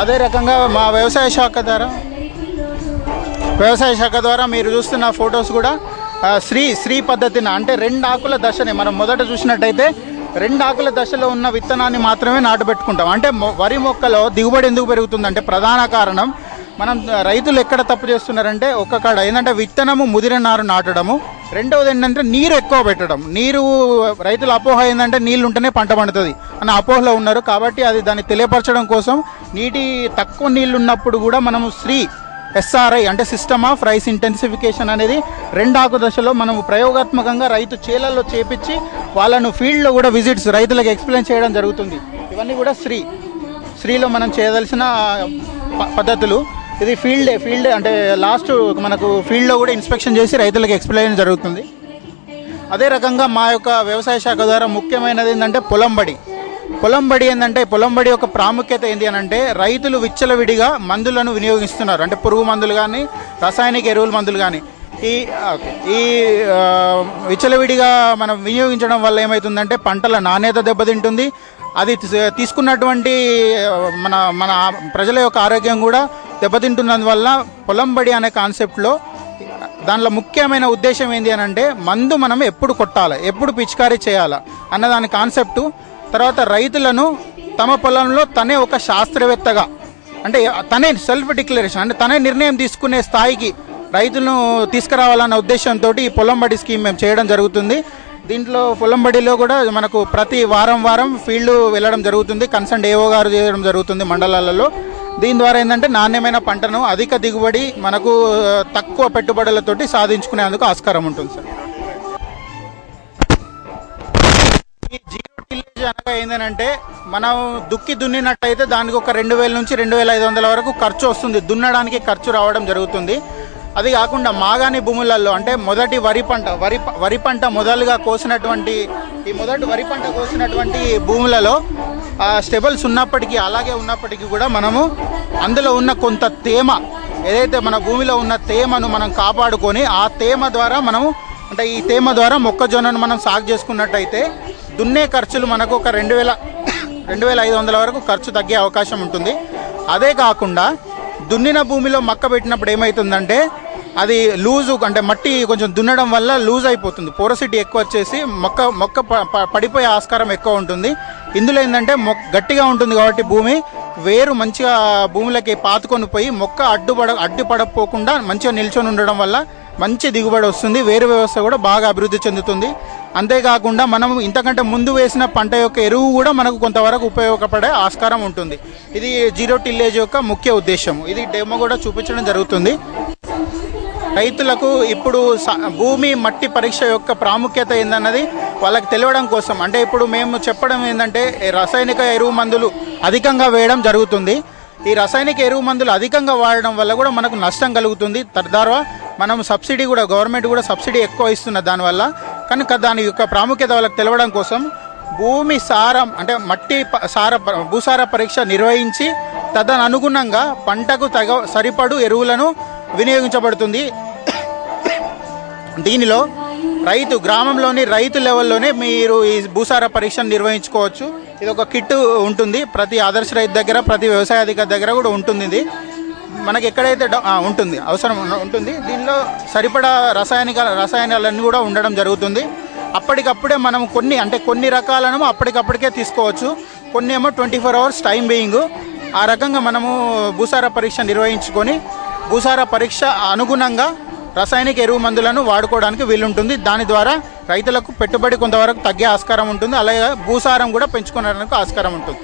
అదే రకంగా మా వ్యవసాయ శాఖ ద్వారా మీరు చూస్తున్న ఫొటోస్ కూడా శ్రీ పద్ధతిన అంటే 2 ఆకుల దశని మనం మొదట చూసినట్టయితే 2 ఆకుల దశలో ఉన్న విత్తనాన్ని మాత్రమే నాటుపెట్టుకుంటాం. అంటే వరి మొక్కలో దిగుబడి ఎందుకు పెరుగుతుందంటే ప్రధాన కారణం మనం రైతులు ఎక్కడ తప్పు చేస్తున్నారంటే ఒక్క కాడ ఏంటంటే విత్తనము ముదిరిన నారు నాటడము, రెండవది ఏంటంటే నీరు ఎక్కువ పెట్టడం. రైతుల అపోహ ఏంటంటే నీళ్ళు ఉంటేనే పంట పండుతుంది అన్న అపోహలో ఉన్నారు. కాబట్టి దాన్ని తెలియపరచడం కోసం తక్కువ నీళ్ళు ఉన్నప్పుడు కూడా మనము SRI అంటే సిస్టమ్ ఆఫ్ రైస్ ఇంటెన్సిఫికేషన్ అనేది 2 ఆకు దశలో మనం ప్రయోగాత్మకంగా రైతు చేలల్లో చేపించి వాళ్ళను ఫీల్డ్లో కూడా విజిట్స్ రైతులకు ఎక్స్ప్లెయిన్ చేయడం జరుగుతుంది. ఇవన్నీ కూడా శ్రీలో మనం చేయదలసిన పద్ధతులు. ఇది ఫీల్డ్ అంటే లాస్ట్ మనకు ఫీల్డ్లో కూడా ఇన్స్పెక్షన్ చేసి రైతులకు ఎక్స్ప్లెయిన్ జరుగుతుంది. అదే రకంగా మా యొక్క వ్యవసాయ శాఖ ద్వారా ముఖ్యమైనది ఏంటంటే పొలం బడి ఏంటంటే పొలం బడి యొక్క ప్రాముఖ్యత ఏంటి అని అంటే రైతులు విచ్చలవిడిగా మందులను వినియోగిస్తున్నారు. అంటే పురుగు మందులు కానీ రసాయనిక ఎరువుల మందులు కానీ ఈ విచ్చలవిడిగా మనం వినియోగించడం వల్ల ఏమవుతుందంటే పంటల నాణ్యత దెబ్బతింటుంది. అది తీసుకున్నటువంటి మన ప్రజల యొక్క ఆరోగ్యం కూడా దెబ్బతింటున్నందువల్ల పొలం బడి అనే కాన్సెప్ట్లో దానిలో ముఖ్యమైన ఉద్దేశం ఏంటి అని అంటే మందు మనం ఎప్పుడు కొట్టాలి, ఎప్పుడు పిచికారీ చేయాలా అన్నదాని కాన్సెప్టు. తర్వాత రైతులను తమ పొలంలో తనే ఒక శాస్త్రవేత్తగా అంటే తనే సెల్ఫ్ డిక్లరేషన్ అంటే తనే నిర్ణయం తీసుకునే స్థాయికి రైతులను తీసుకురావాలన్న ఉద్దేశంతో ఈ పొలం బడి స్కీమ్ మేము చేయడం జరుగుతుంది. దీంట్లో పొలం బడిలో కూడా మనకు ప్రతి వారం ఫీల్డ్ వెళ్ళడం జరుగుతుంది. కన్సర్న్ ఏఓ గారు చేయడం జరుగుతుంది మండలాలలో. దీని ద్వారా ఏంటంటే నాణ్యమైన పంటను అధిక దిగుబడి మనకు తక్కువ పెట్టుబడులతోటి సాధించుకునేందుకు ఆస్కారం ఉంటుంది సార్. ఈ జీరో టిల్లేజ్ అనగా ఏంటంటే మనం దున్నినట్టయితే దానికి ఒక 2000 నుంచి 2500 వరకు ఖర్చు వస్తుంది. దున్నడానికి ఖర్చు రావడం జరుగుతుంది. అది కాకుండా మాగాణి భూములలో అంటే మొదటి వరి పంట మొదలుగా కోసినటువంటి వరి పంట కోసినటువంటి భూములలో స్టెబుల్స్ ఉన్నప్పటికీ కూడా మనము అందులో ఉన్న కొంత తేమ ఏదైతే మన భూమిలో ఉన్న తేమను మనం కాపాడుకొని ఆ తేమ ద్వారా ఈ తేమ ద్వారా మొక్కజొన్నను మనం సాగు చేసుకున్నట్టయితే దున్నే ఖర్చులు మనకు ఒక 2500 వరకు ఖర్చు తగ్గే అవకాశం ఉంటుంది. అదే కాకుండా దున్నిన భూమిలో మక్క పెట్టినప్పుడు ఏమవుతుందంటే అది లూజు అంటే మట్టి కొంచెం దున్నడం వల్ల లూజ్ అయిపోతుంది, పోరసిటీ ఎక్కువ వచ్చేసి మొక్క పడిపోయే ఆస్కారం ఎక్కువ ఉంటుంది. ఇందులో ఏంటంటే గట్టిగా ఉంటుంది కాబట్టి భూమి వేరు మంచిగా భూములకి పాతుకొని పోయి మొక్క అడ్డుపడపోకుండా మంచిగా నిల్చొని ఉండడం వల్ల మంచి దిగుబడి వస్తుంది. వేరు వ్యవస్థ కూడా బాగా అభివృద్ధి చెందుతుంది. అంతేకాకుండా మనం ఇంతకంటే ముందు వేసిన పంట యొక్క ఎరువు కూడా మనకు కొంతవరకు ఉపయోగపడే ఆస్కారం ఉంటుంది. ఇది జీరో టిల్లేజ్ యొక్క ముఖ్య ఉద్దేశం. ఇది డెమో కూడా చూపించడం జరుగుతుంది. రైతులకు ఇప్పుడు భూమి మట్టి పరీక్ష యొక్క ప్రాముఖ్యత ఏందన్నది వాళ్ళకి తెలియడం కోసం అంటే ఇప్పుడు మేము చెప్పడం ఏంటంటే రసాయనిక ఎరువు మందులు అధికంగా వేయడం జరుగుతుంది. ఈ రసాయనిక ఎరువు మందులు అధికంగా వాడడం వల్ల కూడా మనకు నష్టం కలుగుతుంది. తద్వారా మనం సబ్సిడీ కూడా గవర్నమెంట్ కూడా సబ్సిడీ ఎక్కువ ఇస్తున్నది దానివల్ల. కనుక దాని యొక్క ప్రాముఖ్యత వాళ్ళకి తెలవడం కోసం భూమి సారం అంటే భూసార పరీక్ష నిర్వహించి తదనుగుణంగా పంటకు సరిపడు ఎరువులను వినియోగించబడుతుంది. దీనిలో గ్రామంలోని రైతు లెవెల్లోనే మీరు ఈ భూసార పరీక్షను నిర్వహించుకోవచ్చు. ఇది ఒక కిట్ ఉంటుంది ప్రతి ఆదర్శ రైతు దగ్గర, ప్రతి వ్యవసాయ అధికారి దగ్గర కూడా ఉంటుంది. ఇది మనకి ఎక్కడైతే ఉంటుంది అవసరం ఉంటుంది. దీనిలో సరిపడా రసాయనాలన్నీ కూడా ఉండడం జరుగుతుంది. అప్పటికప్పుడే మనం కొన్ని రకాలను అప్పటికప్పటికే తీసుకోవచ్చు. కొన్ని ఏమో 24 hours టైం బీయింగ్. ఆ రకంగా మనము భూసార పరీక్ష నిర్వహించుకొని భూసార పరీక్ష అనుగుణంగా రసాయనిక ఎరువు మందులను వాడుకోవడానికి వీలుంటుంది. దాని ద్వారా రైతులకు పెట్టుబడి కొంతవరకు తగ్గే ఆస్కారం ఉంటుంది. అలాగే భూసారం కూడా పెంచుకోవడానికి ఆస్కారం ఉంటుంది.